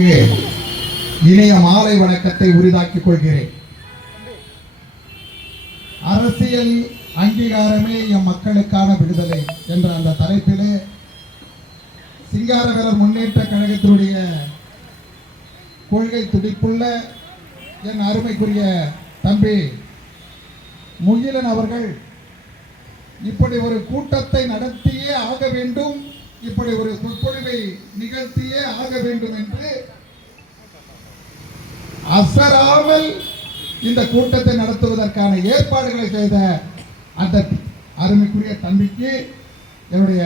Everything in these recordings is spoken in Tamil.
இணைய மாலை வணக்கத்தை உரிதாக்கிக் கொள்கிறேன். அரசியல் அங்கீகாரமே எம் மக்களுக்கான விடுதலை என்ற அந்த தலைப்பிலே சிங்காரவேலர் முன்னேற்ற கழகத்தினுடைய கொள்கை துடிப்புள்ள என் அருமைக்குரிய தம்பி முகிலன் அவர்கள் இப்படி ஒரு கூட்டத்தை நடத்தியே ஆக வேண்டும், இப்படி ஒரு சொற்பொழிவை நிகழ்த்தியே ஆக வேண்டும் என்று அசராமல் இந்த கூட்டத்தை நடத்துவதற்கான ஏற்பாடுகளை செய்த அந்த அருமைக்குரிய தம்பிக்கு என்னுடைய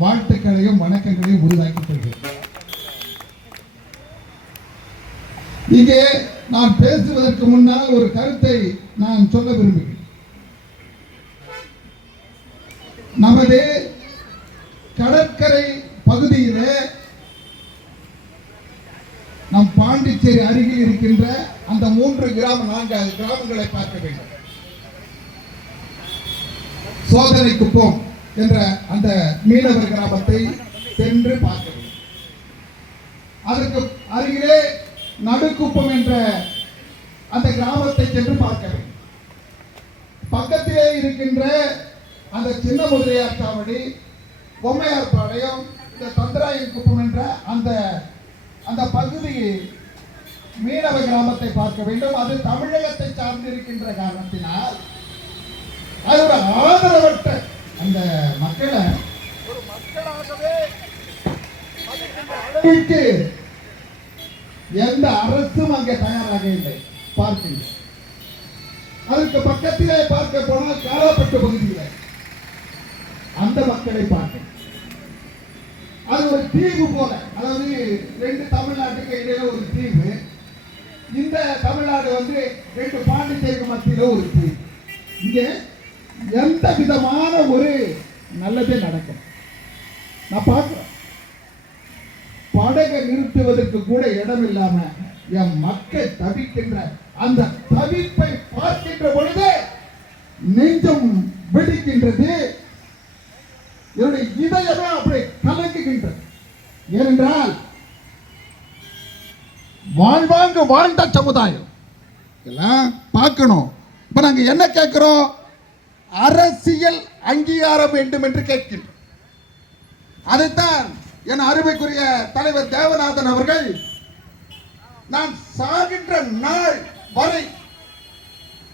வாழ்த்துக்களையும் வணக்கங்களையும் உருவாக்கிக் கொள்கிறேன். இங்கே நான் பேசுவதற்கு முன்னால் ஒரு கருத்தை நான் சொல்ல விரும்புகிறேன். நமது கடற்கரை பகுதியிலே நம் பாண்டிச்சேரி அருகில் இருக்கின்ற அந்த 4 கிராமங்களை பார்க்க வேண்டும். சோதனை குப்பம் என்ற அந்த மீனவர் கிராமத்தை சென்று பார்க்க வேண்டும். அதற்கு அருகிலே நடுக்குப்பம் என்ற அந்த கிராமத்தை சென்று பார்க்க வேண்டும். பக்கத்திலே இருக்கின்ற அந்த சின்ன முதலியார் சாவடி, பொம்மையார் பாளையம், இந்த தந்திராயன் குப்பம் என்ற அந்த பகுதி மீனவ கிராமத்தை பார்க்க வேண்டும். அது தமிழகத்தை சார்ந்திருக்கின்ற காரணத்தினால் அது ஒரு ஆதரவற்ற அந்த மக்களை ஒரு மக்களாகவே அளவிற்கு எந்த அரசும் அங்கே தயாராக இல்லை. பார்க்கின்ற அதற்கு பக்கத்திலே பார்க்க போனால் காலாப்பட்டு பகுதியில் அந்த மக்களை பார்க்க அது ஒரு தீவு போல, அதாவது 2 தமிழ்நாட்டுக்கு இடையில ஒரு தீவு. இந்த தமிழ்நாடு 2 பாண்டிச்சேரிக்கு மத்தியில ஒரு தீவு. இங்கே எந்த விதமான ஒரு நல்லதே நடக்கும். நான் பார்க்கிறேன், படகை நிறுத்துவதற்கு கூட இடம் இல்லாம என் மக்கள் தவிக்கின்ற அந்த தவிப்பை பார்க்கின்ற பொழுது நெஞ்சம் வெடிக்கின்றது, என்னுடைய இதயமே அப்படி கலங்குகின்றது. ஏனென்றால் வாழ்வாங்க வாழ்ந்த சமுதாயம் எல்லாம் பார்க்கணும். இப்ப நாங்க என்ன கேட்கிறோம்? அரசியல் அங்கீகாரம் வேண்டும் என்று கேட்கின்றோம். அதைத்தான் என் அருமைக்குரிய தலைவர் தேவநாதன் அவர்கள் நான் சாகின்ற நாள் வரை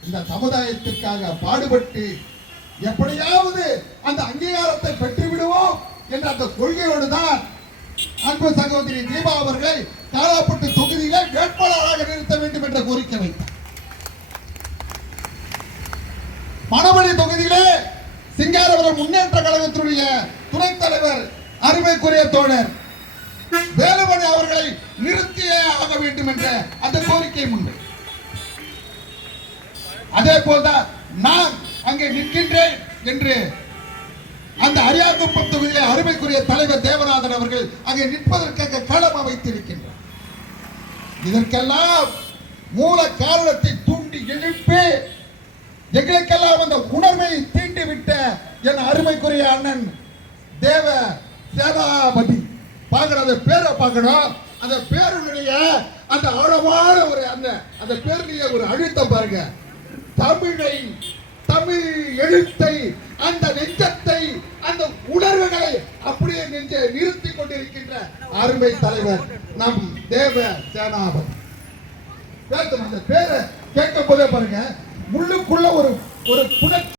இந்த சமுதாயத்திற்காக பாடுபட்டு எப்படியாவது அந்த அங்கீகாரத்தை பெற்றுவிடுவோம் என்ற அந்த கொள்கையோடு தான் அன்பு சகோதரி தீபா அவர்களை காலாப்பட்டு தொகுதியிலே வேட்பாளராக நிறுத்த வேண்டும் என்ற கோரிக்கை வைத்தார். மணவழி தொகுதியிலே சிங்காரவேலர் முன்னேற்ற கழகத்தினுடைய துணைத் தலைவர் அருமைக்குரிய தோழர் வேலுமணி அவர்களை நிறுத்தியே ஆக வேண்டும் என்ற அந்த கோரிக்கை முன்பு. அதே போல்தான் நான் அங்கே நிற்கின்றேன் என்று அந்த அரியாங்குப்பம் தொகுதியிலே அருமைக்குரிய தலைவர் தேவநாதன் அவர்கள் அங்கே நிற்பதற்காக களம் அமைத்திருக்கின்றார். இதற்கெல்லாம் மூல காரணத்தை தூண்டி எழுப்பி எங்களுக்கெல்லாம் அந்த உணர்வை தீண்டிவிட்ட என் அருமைக்குரிய அண்ணன் தேவ சேனாபதி பார்க்கணும். பேரை பார்க்கணும். அந்த பேருடைய அந்த ஆழமான ஒரு அந்த பேருடைய ஒரு அழுத்தம் பாருங்க. தமிழ் எழுத்தை, அந்த நெஞ்சத்தை, அந்த உணர்வுகளை அப்படியே நிறுத்தி கொண்டிருக்கின்ற அருமை தலைவர் நம் தேவ சேனாபதி. அந்த பேரை கேட்கும் போதே பாருங்க, உள்ளுக்குள்ள ஒரு புணர்ச்சி